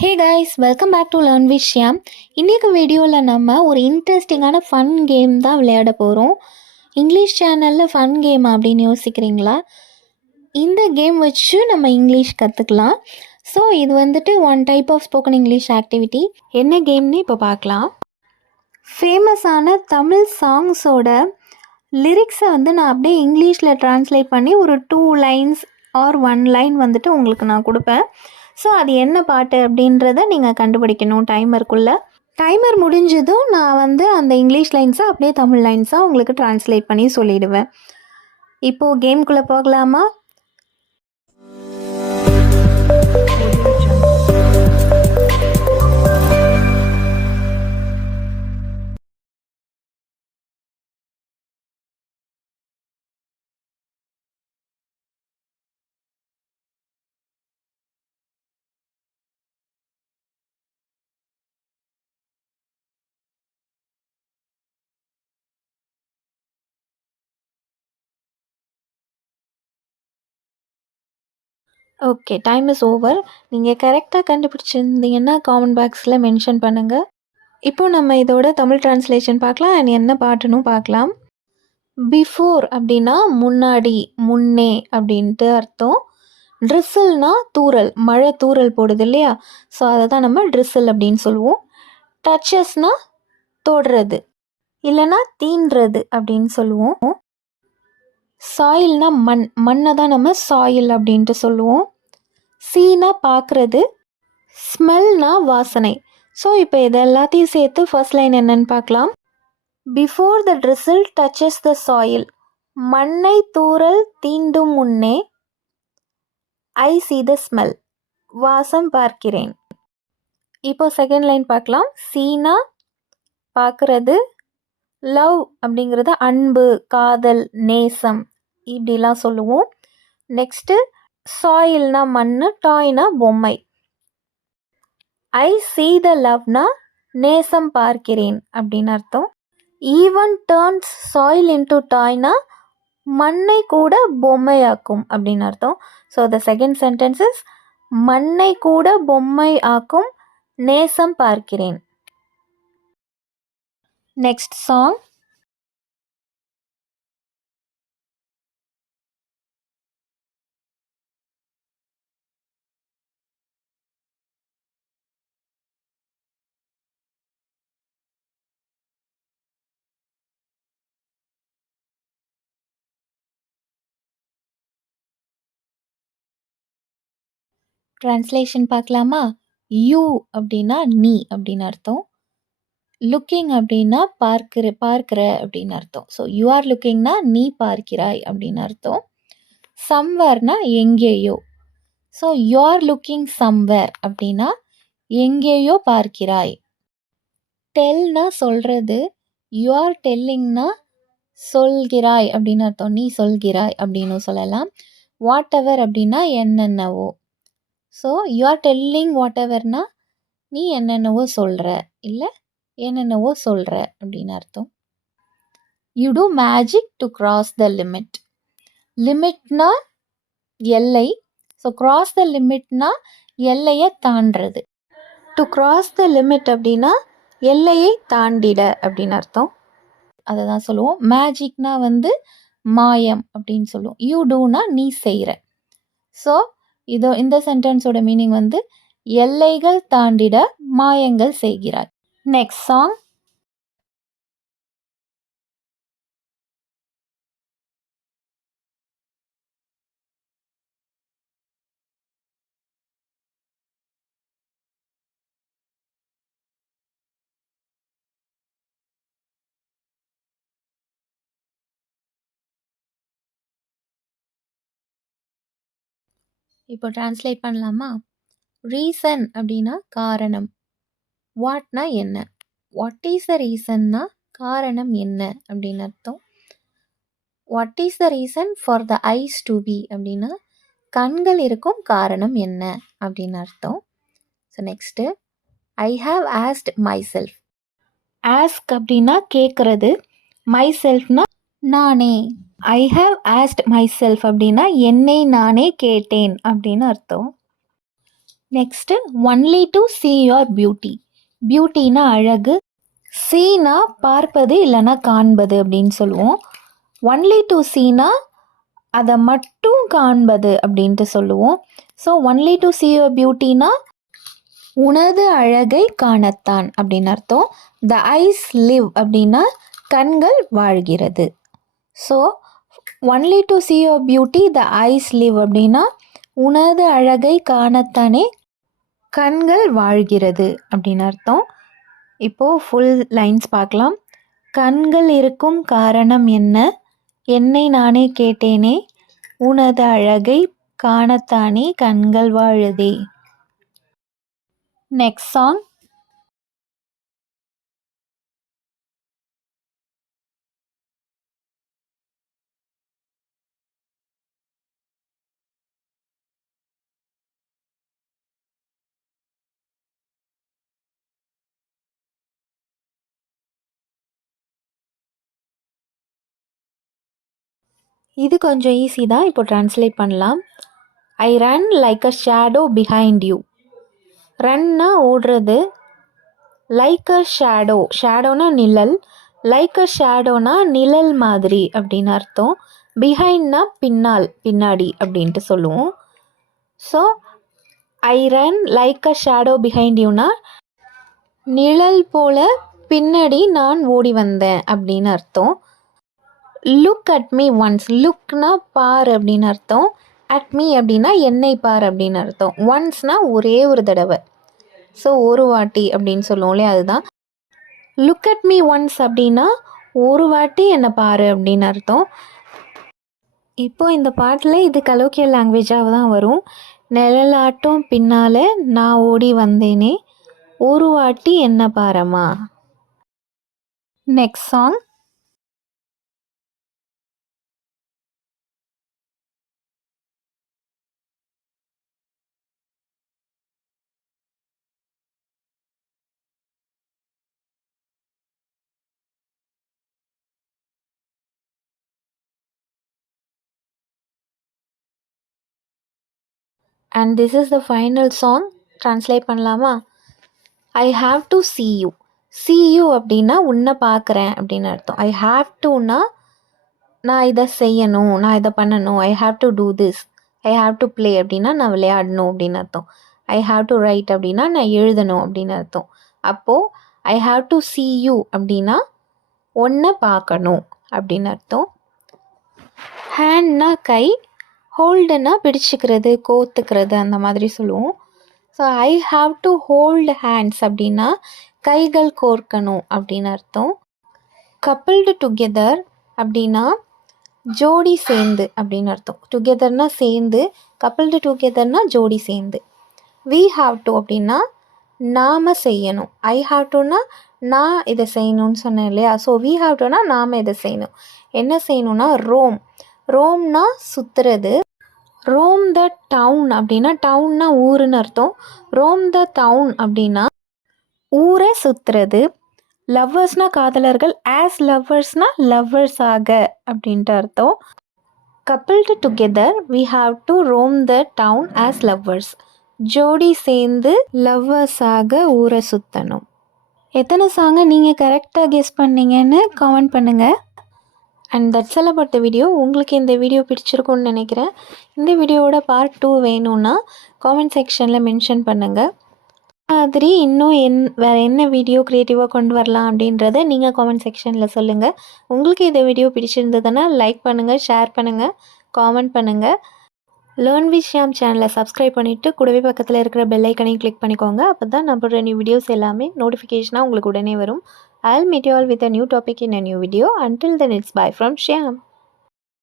Hey guys, welcome back to learn with Shyam. இன்றைக்கு வீடியோவில் நம்ம ஒரு இன்ட்ரெஸ்டிங்கான ஃபன் கேம் தான் விளையாட போகிறோம். இங்கிலீஷ் சேனலில் ஃபன் கேம் அப்படின்னு யோசிக்கிறீங்களா? இந்த கேம் வச்சு நம்ம இங்கிலீஷ் கற்றுக்கலாம். ஸோ இது வந்துட்டு one type of spoken English activity. என்ன கேம்னு இப்போ பார்க்கலாம். ஃபேமஸான தமிழ் சாங்ஸோட லிரிக்ஸை நான் அப்படியே இங்கிலீஷில் ட்ரான்ஸ்லேட் பண்ணி ஒரு 2 லைன்ஸ் ஆர் 1 லைன் வந்துட்டு உங்களுக்கு நான் கொடுப்பேன். ஸோ அது என்ன பாட்டு அப்படின்றத நீங்கள் கண்டுபிடிக்கணும் டைமருக்குள்ளே. டைமர் முடிஞ்சதும் நான் அந்த இங்கிலீஷ் லைன்ஸை அப்படியே தமிழ் லைன்ஸாக உங்களுக்கு ட்ரான்ஸ்லேட் பண்ணி சொல்லிடுவேன். இப்போது கேம்குள்ளே போகலாமா? Okay, time is over. நீங்கள் கரெக்டாக கண்டுபிடிச்சிருந்தீங்கன்னா காமெண்ட் பாக்ஸில் மென்ஷன் பண்ணுங்கள். இப்போது நம்ம இதோட தமிழ் ட்ரான்ஸ்லேஷன் பார்க்கலாம் அண்ட் என்ன பாட்டுன்னு பார்க்கலாம். பிஃபோர் அப்படின்னா முன்னாடி, முன்னே அப்படின்ட்டு அர்த்தம். ட்ரிசில்னா தூறல், மழை தூறல் போடுது இல்லையா? ஸோ அதை தான் நம்ம ட்ரிசில் அப்படின்னு சொல்லுவோம். டச்சஸ்னா தொடுறது இல்லைன்னா தீண்டுறது அப்படின்னு சொல்லுவோம். சாயில்னா மண், மண்ணை தான் நம்ம சாயில் அப்படின்ட்டு சொல்லுவோம். சீனா பார்க்குறது, ஸ்மெல்னா வாசனை. ஸோ இப்போ இது எல்லாத்தையும் சேர்த்து ஃபர்ஸ்ட் லைன் என்னன்னு பார்க்கலாம். Before the drizzle duchess the soil, மண்ணை தூறல் தீண்டும் முன்னே, ஐ see the ஸ்மெல், வாசம் பார்க்கிறேன். இப்போ செகண்ட் லைன் பார்க்கலாம். சீனா பார்க்குறது, லவ் அப்படிங்கிறது அன்பு, காதல், நேசம் இப்படிலாம் சொல்லுவோம். நெக்ஸ்ட்டு சாயில்னா மண், டாய்னா பொம்மை. ஐ see the லவ்னா நேசம் பார்க்கிறேன் அப்படின்னு அர்த்தம். ஈவன் டர்ன்ஸ் சாயில் இன்டு டாய்னா மண்ணை கூட பொம்மையாக்கும் அப்படின்னு அர்த்தம். So the second sentence is மண்ணை கூட பொம்மை ஆக்கும் நேசம் பார்க்கிறேன். Next song. ட்ரான்ஸ்லேஷன் பார்க்கலாமா? யூ அப்படின்னா நீ அப்படின்னு அர்த்தம். லுக்கிங் அப்படின்னா பார்க்கிற அப்படின்னு அர்த்தம். ஸோ யூ ஆர் லுக்கிங்னா நீ பார்க்கிறாய் அப்படின்னு அர்த்தம். சம்வேர்னா எங்கேயோ. So you are looking somewhere அப்படின்னா எங்கேயோ பார்க்கிறாய். டெல்னா சொல்கிறது, யூ ஆர் டெல்லிங்னா சொல்கிறாய் அப்படின்னு அர்த்தம். நீ சொல்கிறாய் அப்படின்னு சொல்லலாம். வாட் எவர் அப்படின்னா என்னென்னவோ. So you are telling what எவர்னா நீ என்னென்னவோ சொல்கிற, இல்லை என்னென்னவோ சொல்கிற அப்படின்னு அர்த்தம். You do magic to cross the limit. லிமிட்னா எல்லை. ஸோ கிராஸ் த லிமிட்னா எல்லையை தாண்டுறது. டு கிராஸ் த லிமிட் அப்படின்னா எல்லையை தாண்டிட அப்படின்னு அர்த்தம். அதை தான் சொல்லுவோம். மேஜிக்னா மாயம் அப்படின்னு சொல்லுவோம். யூ டூனா நீ செய்கிற. ஸோ இந்த சென்டென்ஸோட மீனிங் எல்லைகள் தாண்டிட மாயங்கள் செய்கிறாய். Next song. இப்போ டிரான்ஸ்லேட் பண்ணலாமா? ரீசன் அப்படின்னா காரணம். வாட்னா என்ன, வாட் இஸ் த ரீசன்னா காரணம் என்ன அப்படின்னு அர்த்தம். What is the reason for the eyes to be அப்படின்னா கண்கள் இருக்கும் காரணம் என்ன அப்படின்னு அர்த்தம். So next I have asked myself. Ask அப்படின்னா கேட்குறது, மை செல்ஃப்னா நானே. I have asked myself அப்படின்னா என்னை நானே கேட்டேன் அப்படின்னு அர்த்தம். Next only to see your beauty. பியூட்டினா அழகு, சீனா பார்ப்பது இல்லைன்னா காண்பது அப்படின்னு சொல்லுவோம். ஒன்லி டு சீனா அதை மட்டும் காண்பது அப்படின்ட்டு சொல்லுவோம். So only to see your பியூட்டினா உனது அழகை காணத்தான் அப்படின்னு அர்த்தம். த ஐஸ் லிவ் அப்படின்னா கண்கள் வாழ்கிறது. So only to see your beauty the eyes live அப்படின்னா உனது அழகை காணத்தானே கண்கள் வாழ்கிறது அப்படின்னு அர்த்தம். இப்போது ஃபுல் லைன்ஸ் பார்க்கலாம். கண்கள் இருக்கும் காரணம் என்ன, என்னை நானே கேட்டேனே, உனது அழகை காணத்தானே கண்கள் வாழுதே. Next song. இது கொஞ்சம் ஈஸி தான். இப்போ ட்ரான்ஸ்லேட் பண்ணலாம். I run like a shadow behind you. ரன்னா ஓடுறது, லைக் அ ஷேடோ, ஷேடோனா நிழல், லைக் அ ஷேடோனா நிழல் மாதிரி அப்படின்னு அர்த்தம். பிஹைண்ட்னா பின்னால், பின்னாடி அப்படின்ட்டு சொல்லுவோம். So I run like a shadow behind யூனா நிழல் போல பின்னாடி நான் ஓடி வந்தேன் அப்படின்னு அர்த்தம். லுக் அட் மீ ஒன்ஸ், லுக்னா பார் அப்படின்னு அர்த்தம். அட் மீ அப்படின்னா என்னை பார் அப்படின்னு அர்த்தம். ஒன்ஸ்னால் ஒரே ஒரு தடவை, ஸோ ஒரு வாட்டி அப்படின்னு சொல்லுவோம் இல்லையா, அதுதான். லுக் அட் மீ ஒன்ஸ் அப்படின்னா ஒரு வாட்டி என்னை பாரு அப்படின்னு அர்த்தம். இப்போது இந்த பாட்டில் இது கலோக்கியல் லாங்குவேஜாக தான் வரும். நிழலாட்டம் பின்னால் நான் ஓடி வந்தேனே, ஒரு வாட்டி என்ன பாரம்மா. Next song. And this is the final song. Translate பண்ணலாமா? I have to see you. see you அப்படின்னா உன்னை பார்க்குறேன் அப்படின்னு அர்த்தம். ஐ ஹாவ் டுனா நான் இதை செய்யணும், நான் இதை பண்ணணும். ஐ have to do this. I have to play அப்படின்னா நான் விளையாடணும் அப்படின்னு அர்த்தம். ஐ ஹாவ் டு ரைட் அப்படின்னா நான் எழுதணும் அப்படின்னு அர்த்தம். அப்போது ஐ ஹாவ் டு see you அப்படின்னா ஒன்றை பார்க்கணும் அப்படின்னு அர்த்தம். ஹேண்ட்னா கை, ஹோல்டுனா பிடிச்சிக்கிறது, கோத்துக்கிறது அந்த மாதிரி சொல்லுவோம். So I have to hold hands அப்படின்னா கைகள் கோர்க்கணும் அப்படின்னு அர்த்தம். கப்பிள்டு டுகெதர் அப்படின்னா ஜோடி சேர்ந்து அப்படின்னு அர்த்தம். டுகெதர்னா சேர்ந்து, கப்பிள்டு டுகெதர்னா ஜோடி சேர்ந்து. வி ஹாவ் டு அப்படின்னா நாம் செய்யணும். ஐ ஹாவ் டுனா நான் இதை செய்யணும்னு சொன்னேன் இல்லையா, ஸோ வி ஹாவ் டுனா நாம் இதை செய்யணும். என்ன செய்யணும்னா ரோம், ரோம்னா சுற்றுறது. ரோம் த டவுன் அப்படின்னா டவுன்னா ஊருன்னு அர்த்தம். ரோம் த டவுன் அப்படின்னா ஊரை சுற்றுறது. லவ்வர்ஸ்னால் காதலர்கள், ஆஸ் லவ்வர்ஸ்னால் லவ்வர்ஸாக அப்படின்ட்டு அர்த்தம். Coupled together we have to roam the town as lovers. ஜோடி சேர்ந்து லவ்வர்ஸாக ஊரை சுற்றணும். எத்தனை சாங்கை நீங்கள் கரெக்டாக கெஸ் பண்ணீங்கன்னு கமெண்ட் பண்ணுங்கள். And that's all about the video. உங்களுக்கு இந்த வீடியோ பிடிச்சிருக்குன்னு நினைக்கிறேன். இந்த வீடியோவோட பார்ட் 2 வேணும்னா காமெண்ட் செக்ஷனில் மென்ஷன் பண்ணுங்கள். மாதிரி இன்னும் வேறு என்ன வீடியோ க்ரியேட்டிவாக கொண்டு வரலாம் அப்படின்றத நீங்கள் காமெண்ட் செக்ஷனில் சொல்லுங்கள். உங்களுக்கு இந்த வீடியோ பிடிச்சிருந்ததுன்னா லைக் பண்ணுங்கள், ஷேர் பண்ணுங்கள், காமெண்ட் பண்ணுங்கள். லேர்ன் வித் ஷியாம் சேனலை சப்ஸ்கிரைப் பண்ணிவிட்டு கூடவே பக்கத்தில் இருக்கிற பெல் ஐக்கனையும் கிளிக் பண்ணிக்கோங்க. அப்போ தான் நான் போடுற நியூ வீடியோஸ் எல்லாமே நோட்டிஃபிகேஷனாக உங்களுக்கு உடனே வரும். I'll meet you all with a new topic in a new video. Until then, it's bye from Shyam.